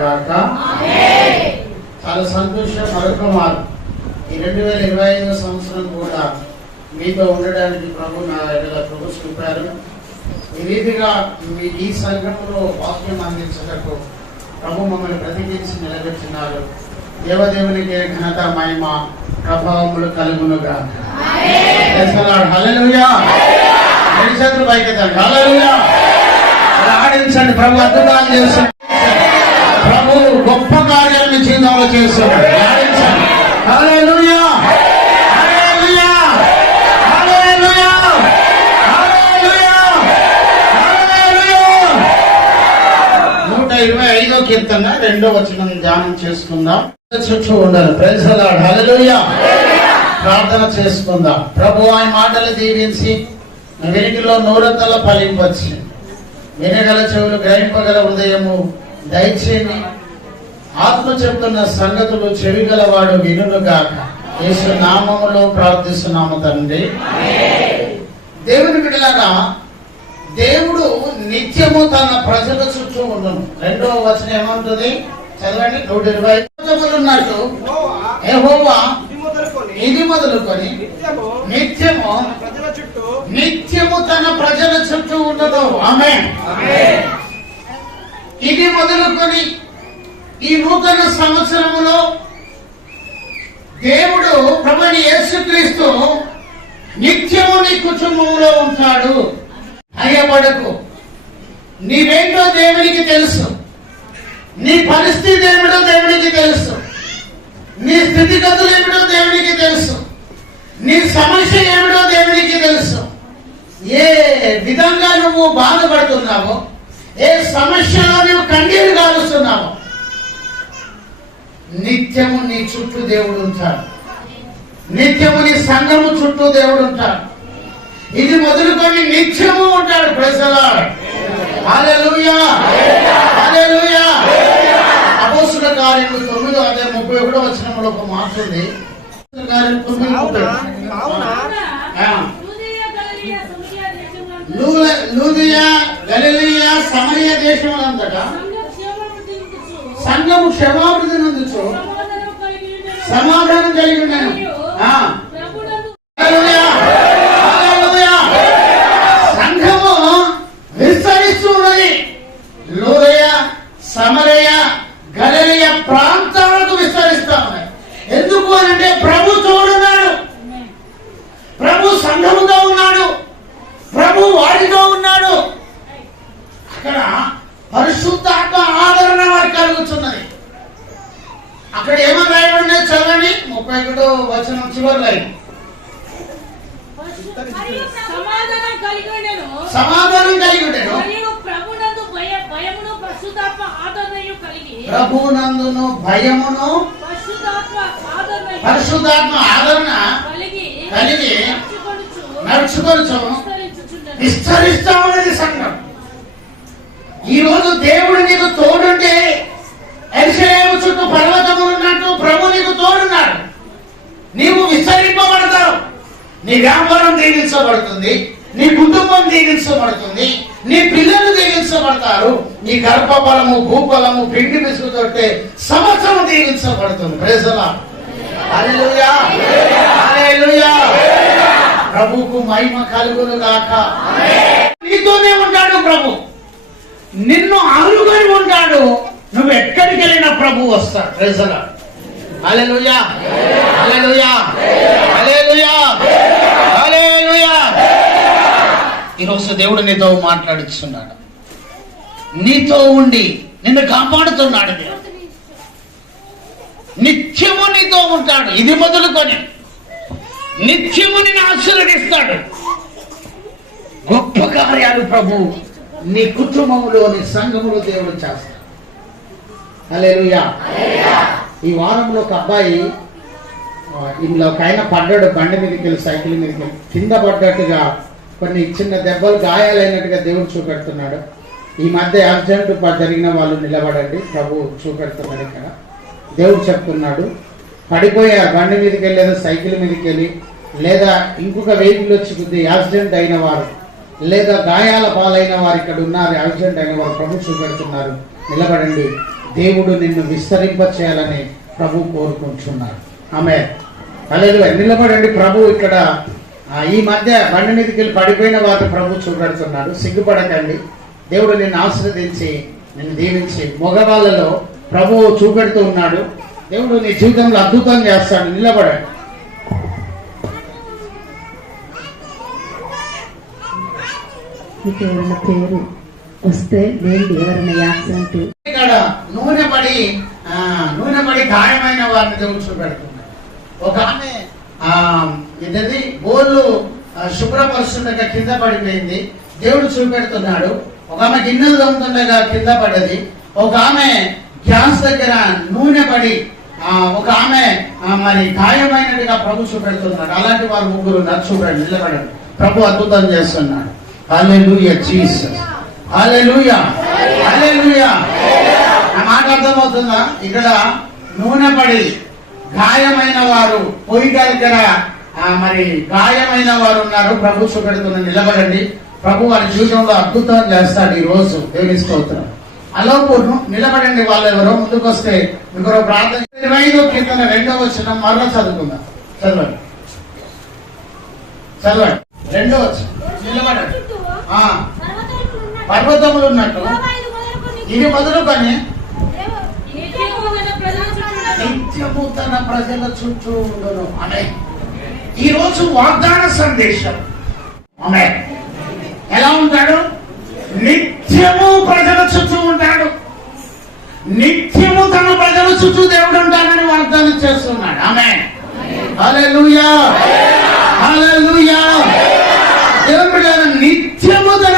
గాక. చాలా సంతోషం. మరొక మారు ఈ 2025 సంవత్సరం కూడా మీతో ఉండడానికి ప్రభు నా ప్రభు చూపారు. ఈ రీతిగా ఈ సంఘంలో వాక్యం అందించటకు ప్రభు మమ్మల్ని ప్రతిష్ఠించి నిలబెట్టినారు. దేవదేవునికి ఘనత మహిమ ప్రభావములు కలుగునుగా. హల్లెలూయా. ఆడించండి. ప్రభు అద్భుతాలు చేస్తాడు. ప్రభు గొప్ప కార్యాలను జీవితంలో చేస్తున్నాడు. ఆడించండి. హల్లెలూయా. హల్లెలూయా. హల్లెలూయా. హల్లెలూయా. హల్లెలూయా. 125వ కీర్తన 2వ వచనం ధ్యానం చేసుకుందాం. చుట్టూ ఉండాలి. Praise the lord. హల్లెలూయా. ప్రార్థన చేసుకుందాం. ప్రభు ఆయన మాటలు దీవించి వెనుకలో నూరంతల ఫలింపచ్చి వినగల చెవులు గ్రహింపగల హృదయము దయచేసి ఆత్మ చెప్తున్న సంగతులు చెవిగలవాడు వినుగాక. యేసు నామములో ప్రార్థిస్తున్నాము తండ్రి. దేవుని బిడ్డలారా, దేవుడు నిత్యము తన ప్రజల చుట్టూ ఉండను. 2వ వచనం ఏమంటుంది చదవండి. 120 ఉన్నట్టు యెహోవా ఇది మొదలుకొని నిత్యము తన ప్రజల చుట్టూ ఉండదు. ఆమేన్. ఇది మొదలుకొని ఈ నూతన సంవత్సరములో దేవుడు ప్రభువైన యేసుక్రీస్తు నిత్యము నీ కుటుంబంలో ఉంటాడు. భయపడకు. నీవేంటో దేవునికి తెలుసు. నీ పరిస్థితి ఏమిటో దేవునికి తెలుసు. నీ స్థితిగతులు ఏమిటో దేవునికి తెలుసు. నీ సమస్య ఏమిటో దేవునికి తెలుసు. ఏ విధంగా నువ్వు బాధపడుతున్నావో, ఏ సమస్యలో నువ్వు కన్నీరు కాలుస్తున్నావో, నిత్యము నీ చుట్టూ దేవుడు ఉంటాడు. నిత్యము నీ సంఘము చుట్టూ దేవుడు ఉంటాడు. ఇది మొదలుకొని నిత్యము ఉంటాడు. Praise the lord. Hallelujah. Hallelujah. అపోస్తలుల కార్యములు 9:31 వచనంలో ఒక మాట ఉంది. లూదియా గలిలయ సమరయ దేశములంతటా సంఘము క్షమాభివృద్ధి నొందుచు సమాధానం కలిగి ఉన్నాను. సంఘము విస్తరిస్తున్నది. లూదియ సమరయ గలిలయ ప్రాంతాలకు విస్తరిస్తా ఉన్నాయి. ఎందుకు అంటే ప్రభు తోడున్నాడు. ప్రభు సంఘముతో ఉన్నాడు. ప్రభు వాడితో ఉన్నాడు. అక్కడ పరిశుద్ధాత్మ ఆదరణ వారికి కలుగుతున్నది. అక్కడ ఏమని రాయబడి చదవండి. 31వ వచనం చివరి లైన్. సమాధానం కలిగి ఉండెను. ప్రభునందును భయమును పరిశుద్ధాత్మ ఆదరణ కలిగి నడుచుకొనుచు విస్తరిస్తా ఉన్నది సంఘం. ఈ రోజు దేవుడు నీకు తోడుంటే యెరూషలేము చుట్టూ పర్వతములు ఉన్నట్టు ప్రభు నీకు తోడున్నాడు. నీవు విస్తరింపబడతావు. నీ వ్యాపారం దీవించబడుతుంది. నీ కుటుంబం దీవించబడుతుంది. నీ పిల్లలు దీవించబడతారు. నీ గర్భఫలము భూఫలము పిండి పిసుకుతోటే సంవత్సరం దీవించబడుతుంది. Praise the lord. Hallelujah. Hallelujah. ప్రభువుకు మహిమ కలుగును గాక. నీతోనే ఉంటాడు ప్రభు. నిన్ను ఆనుకొని ఉంటాడు. నువ్వు ఎక్కడికి వెళ్ళినా ప్రభు వస్తాడు. Praise the lord. Hallelujah. Hallelujah. Hallelujah. Hallelujah. ఈరోజు దేవుడు నీతో మాట్లాడుతున్నాడు. నీతో ఉండి నిన్ను కాపాడుతున్నాడు. దేవుడు నిత్యము నీతో ఉంటాడు. ఇది మొదలుకొని నిత్యము నిన్ను ఆశీర్వదిస్తాడు. గొప్ప కార్యాలు ప్రభు నీ కుటుంబంలో నీ సంఘములో దేవుడు చేస్తాడు. హల్లెలూయా. ఈ వారంలో ఒక అబ్బాయి ఇందులో ఒక ఆయన పడ్డాడు. బండి మీదకి వెళ్ళి సైకిల్ మీదకి వెళ్ళి కింద పడ్డట్టుగా కొన్ని చిన్న దెబ్బలు గాయాలైనట్టుగా దేవుడు చూపెడుతున్నాడు. ఈ మధ్య యాక్సిడెంట్ జరిగిన వాళ్ళు నిలబడండి. ప్రభు చూపెడుతున్నాడు. ఇక్కడ దేవుడు చెప్తున్నాడు, పడిపోయే బండి మీదకి వెళ్ళి లేదా సైకిల్ మీదకి వెళ్ళి లేదా ఇంకొక వెహికల్ వచ్చి కొద్ది యాక్సిడెంట్ అయిన వారు లేదా గాయాల పాలైన వారు ఇక్కడ ఉన్నారు. యాక్సిడెంట్ అయిన వారు ప్రభు చూపెడుతున్నారు. నిలబడండి. దేవుడు నిన్ను విస్తరింప చేయాలని ప్రభు కోరుకుంటున్నాడు. ఆమె హల్లెలూయా. నిలబడండి. ప్రభు ఇక్కడ ఈ మధ్య బండి మీదకి వెళ్ళి పడిపోయిన వారిని ప్రభు చూపెడుతున్నాడు. సిగ్గుపడకండి. దేవుడు నిన్ను ఆశీర్వదించి నిన్ను దీవించి మగవాళ్ళలో ప్రభు చూపెడుతూ ఉన్నాడు. దేవుడు నీ జీవితంలో అద్భుతం చేస్తాడు. నిలబడండి. మీకు ఎవరైనా పేరు వస్తే లేండి, ఎవరైనా యాక్సిడెంట్ ఇక్కడ నూనె పడి గాయమైన వారిని దేవుడు చూపెడుతున్నాడు. ఒక ఆమె ఇదది బోర్లు శుభ్రపరుస్తుండగా కింద పడిపోయింది. దేవుడు చూపెడుతున్నాడు. ఒక ఆమె గిన్నెలు తోముతుండగా కింద పడ్డది. ఒక ఆమె గ్యాస్ దగ్గర నూనె పడి ఒక ఆమె మరి గాయమైనట్టుగా ప్రభు చూపెడుతున్నాడు. అలాంటి వారు ముగ్గురు చూడండి. నిలబడండి. ప్రభు అద్భుతం చేస్తున్నాడు. హల్లెలూయా జీసస్. హల్లెలూయా. హల్లెలూయా. నా మాట అర్థమవుతుందా? ఇక్కడ నూనె పడి గాయమైన వారు పొయ్యి దగ్గర మరి గాయమైన వారు ఉన్నారు. ప్రభు చూపెడుతున్నారు. నిలబడండి. ప్రభు వారి జీవితంలో అద్భుతం చేస్తాడు ఈ రోజు. దేవుని స్తోత్రం. అలోపు నిలబడండి. వాళ్ళు ఎవరో ముందుకు వస్తే ఇంకొక ప్రార్థన. 25 కీర్తన 2వ వచనం మరో చదువుకుందాం. చదవండి. 2వ వచనం. నిలబడండి. పర్వతములు ఉన్నట్టు ఇది మొదలుకొని నిత్యము తన ప్రజల చుట్టూ ఉండును. ఆమె ఈ రోజు వాగ్దాన సందేశం. ఆమె ఎలా ఉంటాడు? నిత్యము ప్రజల చుట్టూ ఉంటాడు. నిత్యము తన ప్రజల చుట్టూ దేవుడు ఉంటాడని వాగ్దానం చేస్తున్నాడు. ఆమె హల్లెలూయా. హల్లెలూయా. దేవుడు నిత్యము తన